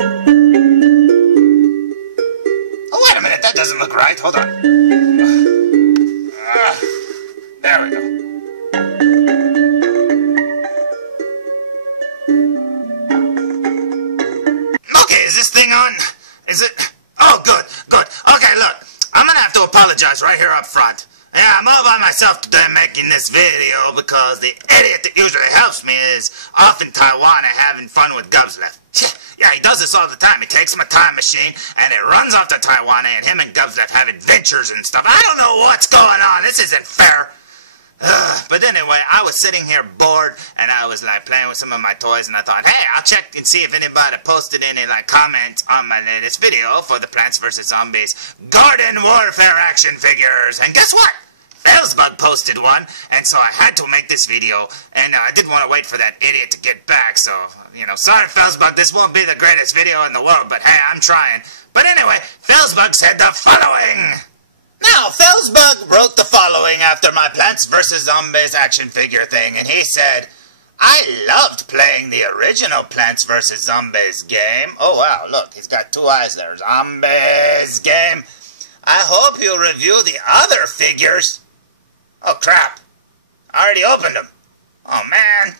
Oh, wait a minute, that doesn't look right. Hold on. There we go. Okay, is this thing on? Is it? Oh, good, good. Okay, look, I'm gonna have to apologize right here up front. Yeah, I'm all by myself today making this video because the idiot that usually helps me is off in Taiwan and having fun with Gubslev. Yeah, he does this all the time. He takes my time machine and it runs off to Taiwan and him and Gubslev have adventures and stuff. I don't know what's going on. This isn't fair. But anyway, I was sitting here bored and I was like playing with some of my toys and I thought, hey, I'll check and see if anybody posted any like comments on my latest video for the Plants vs. Zombies Garden Warfare action figures. And guess what? Felzbug posted one, and so I had to make this video, and I didn't want to wait for that idiot to get back, so, you know, sorry Felzbug, this won't be the greatest video in the world, but hey, I'm trying. But anyway, Felzbug said the following. Now, Felzbug wrote the following after my Plants vs. Zombies action figure thing, and he said, I loved playing the original Plants vs. Zombies game. Oh wow, look, he's got two eyes there. Zombies game. I hope you'll review the other figures. Oh crap, I already opened them. Oh man.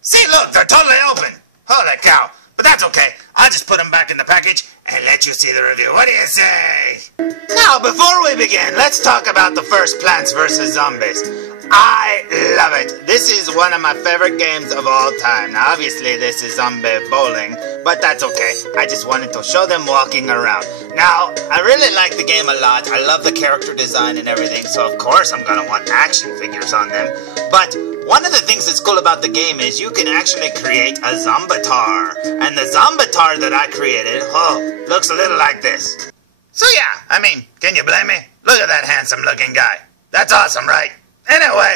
See, look, they're totally open. Holy cow. But that's okay. I'll just put them back in the package and let you see the review. What do you say? Now, before we begin, let's talk about the first Plants vs. Zombies. I love it. This is one of my favorite games of all time. Now, obviously, this is zombie bowling, but that's okay. I just wanted to show them walking around. Now, I really like the game a lot. I love the character design and everything, so of course I'm going to want action figures on them. But one of the things that's cool about the game is you can actually create a zombatar. And the zombatar that I created, looks a little like this. So yeah, I mean, can you blame me? Look at that handsome looking guy. That's awesome, right? Anyway,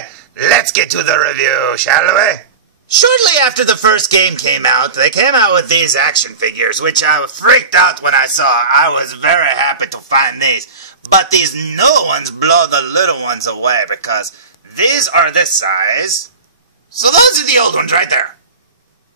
let's get to the review, shall we? Shortly after the first game came out, they came out with these action figures, which I freaked out when I saw. I was very happy to find these. But these new ones blow the little ones away because these are this size. So those are the old ones right there.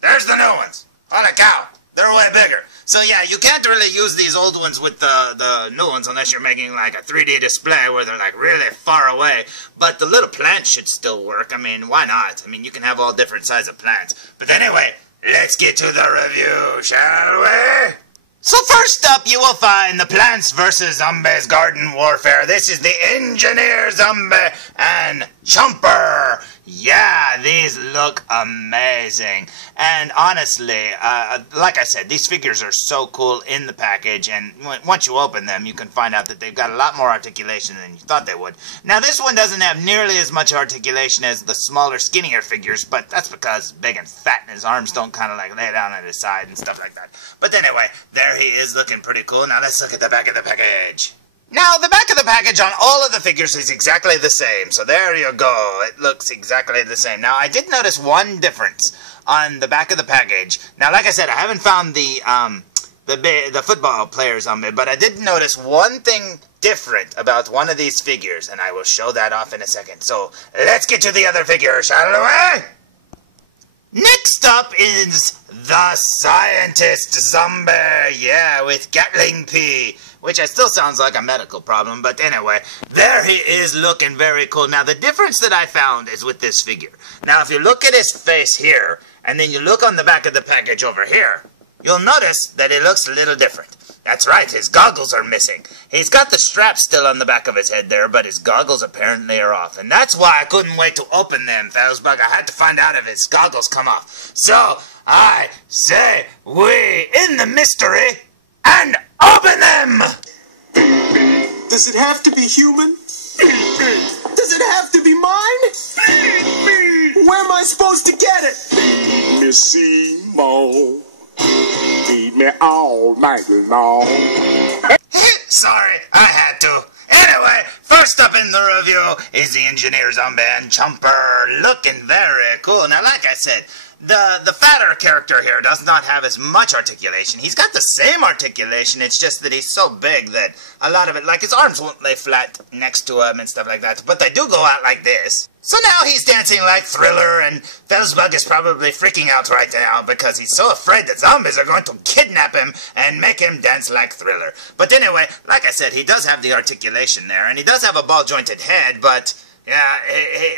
There's the new ones. Holy cow, they're way bigger. So yeah, you can't really use these old ones with the new ones unless you're making like a 3D display where they're like really far away. But the little plants should still work. I mean, why not? I mean, you can have all different sizes of plants. But anyway, let's get to the review, shall we? So first up, you will find the Plants vs. Zombies Garden Warfare. This is the Engineer Zombie and Chomper. Yeah, these look amazing. And honestly, like I said, these figures are so cool in the package. And once you open them, you can find out that they've got a lot more articulation than you thought they would. Now, this one doesn't have nearly as much articulation as the smaller, skinnier figures, but that's because he's big and fat and his arms don't kind of like lay down at his side and stuff like that. But anyway, there he is looking pretty cool. Now let's look at the back of the package. Now, the back of the package on all of the figures is exactly the same. So there you go. It looks exactly the same. Now, I did notice one difference on the back of the package. Now, like I said, I haven't found the football players on me, but I did notice one thing different about one of these figures, and I will show that off in a second. So, let's get to the other figure, shall we? Next up is the Scientist Zombie, yeah, with Gatling Pea, which still sounds like a medical problem, but anyway, there he is looking very cool. Now, the difference that I found is with this figure. Now, if you look at his face here, and then you look on the back of the package over here, you'll notice that it looks a little different. That's right, his goggles are missing. He's got the strap still on the back of his head there, but his goggles apparently are off. And that's why I couldn't wait to open them, Felzbug. I had to find out if his goggles come off. So, I say we in the mystery and open them! Does it have to be human? Does it have to be mine? Where am I supposed to get it? Missy Mo. Feed me all night long. Sorry, I had to. Anyway, first up in the review is the Engineer Zombie and Chomper, looking very cool. Now, like I said, The fatter character here does not have as much articulation. He's got the same articulation, it's just that he's so big that a lot of it, like his arms won't lay flat next to him and stuff like that, but they do go out like this. So now he's dancing like Thriller, and felzbug is probably freaking out right now because he's so afraid that zombies are going to kidnap him and make him dance like Thriller. But anyway, like I said, he does have the articulation there, and he does have a ball-jointed head, but yeah,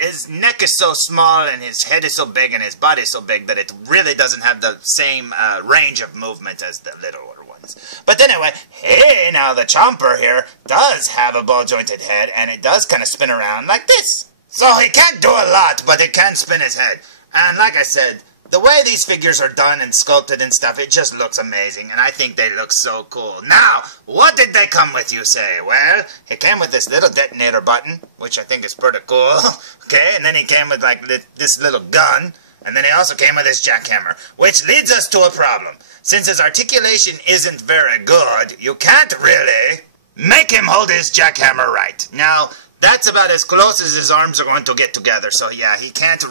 his neck is so small, and his head is so big, and his body is so big that it really doesn't have the same range of movement as the littler ones. But anyway, hey, now the Chomper here does have a ball-jointed head, and it does kind of spin around like this. So he can't do a lot, but it can spin his head. And like I said, the way these figures are done and sculpted and stuff, it just looks amazing, and I think they look so cool. Now, what did they come with, you say? Well, it came with this little detonator button, which I think is pretty cool, okay? And then he came with, like, this little gun, and then he also came with this jackhammer, which leads us to a problem. Since his articulation isn't very good, you can't really make him hold his jackhammer right. Now, that's about as close as his arms are going to get together. So yeah, he can't,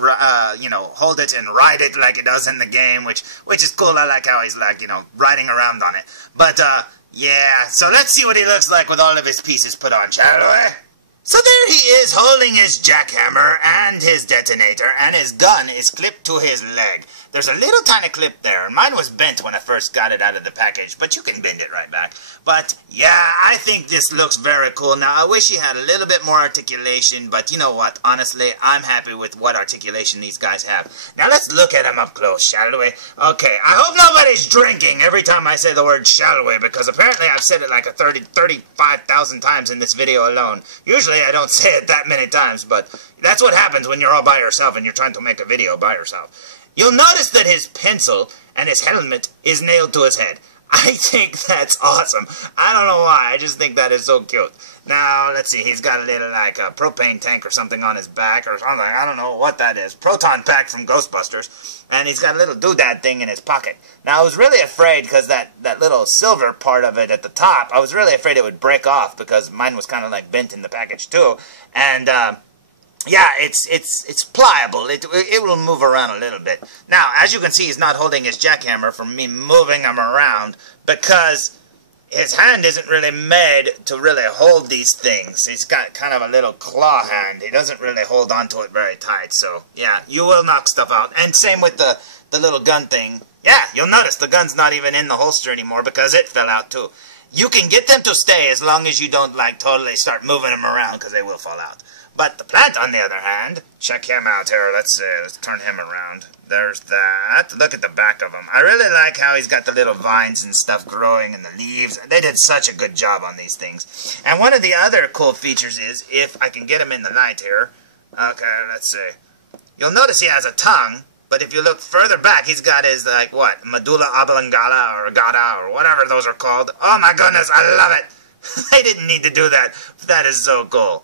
you know, hold it and ride it like it does in the game, which is cool. I like how he's like, you know, riding around on it. But yeah, so let's see what he looks like with all of his pieces put on, shall we? So there he is holding his jackhammer and his detonator, and his gun is clipped to his leg. There's a little tiny clip there, and mine was bent when I first got it out of the package, but you can bend it right back. But yeah, I think this looks very cool. Now, I wish he had a little bit more articulation, but you know what? Honestly, I'm happy with what articulation these guys have. Now, let's look at him up close, shall we? Okay, I hope nobody's drinking every time I say the word shall we, because apparently I've said it like 35,000 times in this video alone. Usually I don't say it that many times, but that's what happens when you're all by yourself and you're trying to make a video by yourself. You'll notice that his pencil and his helmet is nailed to his head. I think that's awesome. I don't know why, I just think that is so cute. Now, let's see, he's got a little, like, a propane tank or something on his back or something. I don't know what that is. Proton pack from Ghostbusters. And he's got a little doodad thing in his pocket. Now, I was really afraid, because that little silver part of it at the top, I was really afraid it would break off, because mine was kind of, like, bent in the package, too. And, yeah, it's pliable. It will move around a little bit. Now, as you can see, he's not holding his jackhammer from me moving him around because his hand isn't really made to really hold these things. He's got kind of a little claw hand. He doesn't really hold onto it very tight. So, yeah, you will knock stuff out. And same with the little gun thing. Yeah, you'll notice the gun's not even in the holster anymore because it fell out too. You can get them to stay as long as you don't, like, totally start moving them around because they will fall out. But the plant, on the other hand, check him out here. Let's turn him around. There's that. Look at the back of him. I really like how he's got the little vines and stuff growing and the leaves. They did such a good job on these things. And one of the other cool features is, if I can get him in the light here. Okay, let's see. You'll notice he has a tongue, but if you look further back, he's got his, like, what? Medulla oblongata or gata or whatever those are called. Oh my goodness, I love it. They didn't need to do that. That is so cool.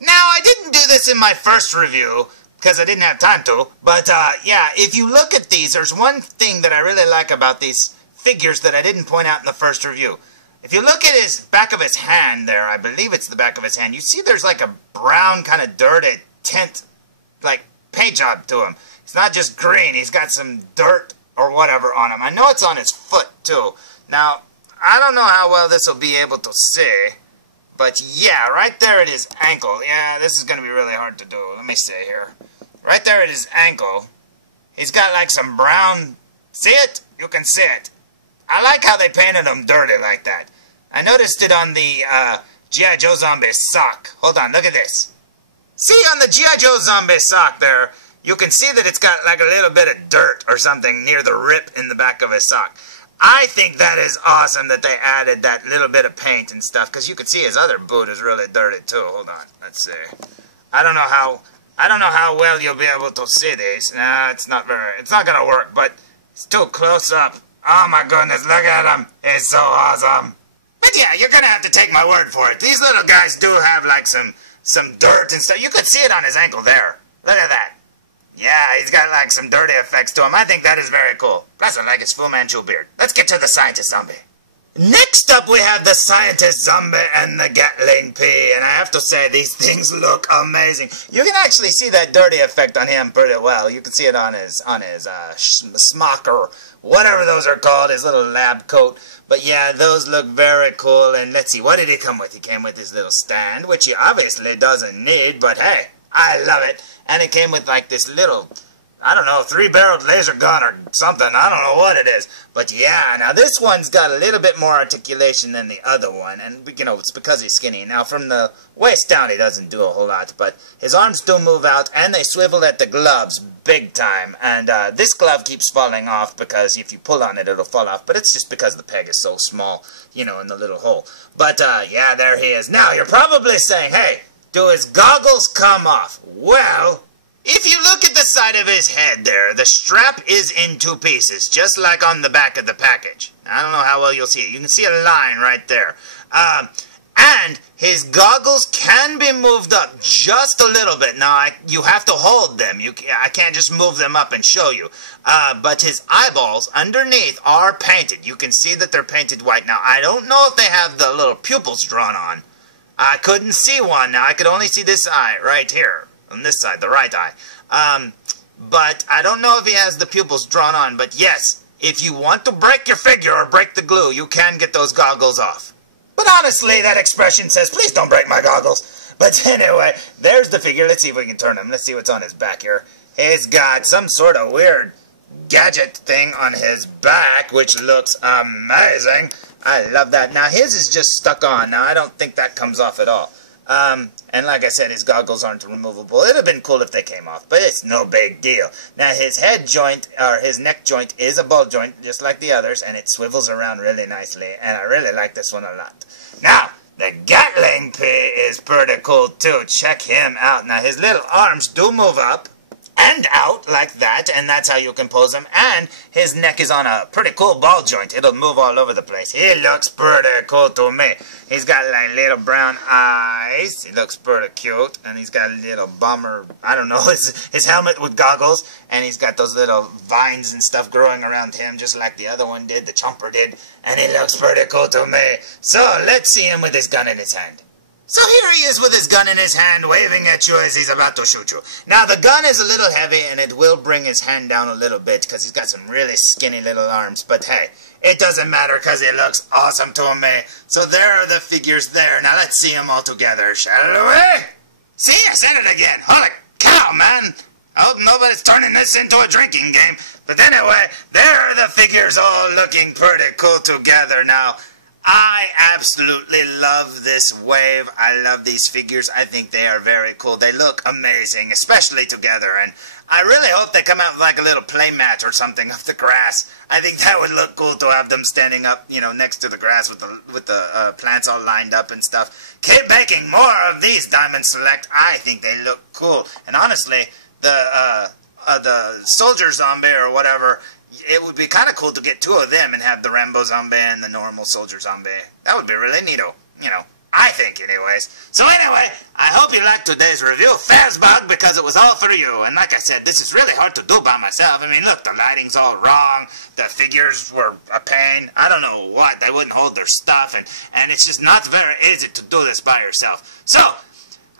Now, I didn't do this in my first review, because I didn't have time to, but, yeah, if you look at these, there's one thing that I really like about these figures that I didn't point out in the first review. If you look at his back of his hand there, I believe it's the back of his hand, you see there's like a brown kind of dirty tint, like, paint job to him. It's not just green, he's got some dirt or whatever on him. I know it's on his foot, too. Now, I don't know how well this will be able to see, but yeah, right there at his ankle. Yeah, this is going to be really hard to do. Let me see here. Right there at his ankle, he's got like some brown... See it? You can see it. I like how they painted him dirty like that. I noticed it on the G.I. Joe Zombie sock. Hold on, look at this. See, on the G.I. Joe Zombie sock there, you can see that it's got like a little bit of dirt or something near the rip in the back of his sock. I think that is awesome that they added that little bit of paint and stuff, because you can see his other boot is really dirty too. Hold on, let's see. I don't know how well you'll be able to see these. Nah, it's not gonna work, but it's too close up. Oh my goodness, look at him. It's so awesome. But yeah, you're gonna have to take my word for it. These little guys do have like some dirt and stuff. You could see it on his ankle there. Look at that. Yeah, he's got like some dirty effects to him. I think that is very cool. Plus, I like his Fu Manchu beard. Let's get to the scientist zombie. Next up, we have the Scientist Zombie and the Gatling Pea, and I have to say, these things look amazing. You can actually see that dirty effect on him pretty well. You can see it on his smock or whatever those are called, his little lab coat. But yeah, those look very cool, and let's see, what did he come with? He came with his little stand, which he obviously doesn't need, but hey, I love it. And it came with like this little, I don't know, 3-barreled laser gun or something. I don't know what it is. But yeah, now this one's got a little bit more articulation than the other one. And, you know, it's because he's skinny. Now, from the waist down, he doesn't do a whole lot. But his arms do move out, and they swivel at the gloves big time. And this glove keeps falling off because if you pull on it, it'll fall off. But it's just because the peg is so small, you know, in the little hole. But, yeah, there he is. Now, you're probably saying, hey, do his goggles come off? Well, if you look at the side of his head there, the strap is in 2 pieces, just like on the back of the package. I don't know how well you'll see it. You can see a line right there. And his goggles can be moved up just a little bit. Now, you have to hold them. I can't just move them up and show you. But his eyeballs underneath are painted. You can see that they're painted white. Now, I don't know if they have the little pupils drawn on. I couldn't see one. Now, I could only see this eye right here. On this side, the right eye. But I don't know if he has the pupils drawn on. But yes, if you want to break your figure or break the glue, you can get those goggles off. But honestly, that expression says, please don't break my goggles. But anyway, there's the figure. Let's see if we can turn him. Let's see what's on his back here. He's got some sort of weird gadget thing on his back, which looks amazing. I love that. Now, his is just stuck on. Now, I don't think that comes off at all. And like I said, his goggles aren't removable. It would have been cool if they came off, but it's no big deal. Now, his head joint, or his neck joint, is a ball joint, just like the others, and it swivels around really nicely, and I really like this one a lot. Now, the Gatling Pea is pretty cool, too. Check him out. Now, his little arms do move up and out like that, and that's how you can pose him. And his neck is on a pretty cool ball joint. It'll move all over the place. He looks pretty cool to me. He's got like little brown eyes. He looks pretty cute. And he's got a little bummer, I don't know, his helmet with goggles. And he's got those little vines and stuff growing around him, just like the other one did, the Chomper did. And he looks pretty cool to me. So let's see him with his gun in his hand. So here he is with his gun in his hand, waving at you as he's about to shoot you. Now, the gun is a little heavy, and it will bring his hand down a little bit, because he's got some really skinny little arms. But hey, it doesn't matter, because he looks awesome to me. So there are the figures there. Now, let's see them all together, shall we? See, I said it again. Holy cow, man. I hope nobody's turning this into a drinking game. But anyway, there are the figures all looking pretty cool together. Now, I absolutely love this wave. I love these figures. I think they are very cool. They look amazing, especially together. And I really hope they come out with like a little play mat or something of the grass. I think that would look cool to have them standing up, you know, next to the grass with the plants all lined up and stuff. Keep making more of these, Diamond Select. I think they look cool. And honestly, the soldier zombie or whatever, it would be kind of cool to get 2 of them and have the Rambo zombie and the normal soldier zombie. That would be really neato, you know. I think, anyways. So anyway, I hope you liked today's review, felzbug, because it was all for you. And like I said, this is really hard to do by myself. I mean, look, the lighting's all wrong. The figures were a pain. I don't know what. They wouldn't hold their stuff. And it's just not very easy to do this by yourself. So,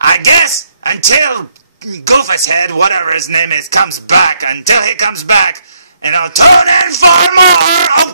I guess until Goofus Head, whatever his name is, comes back, until he comes back, and I'll tune in for more. Oh.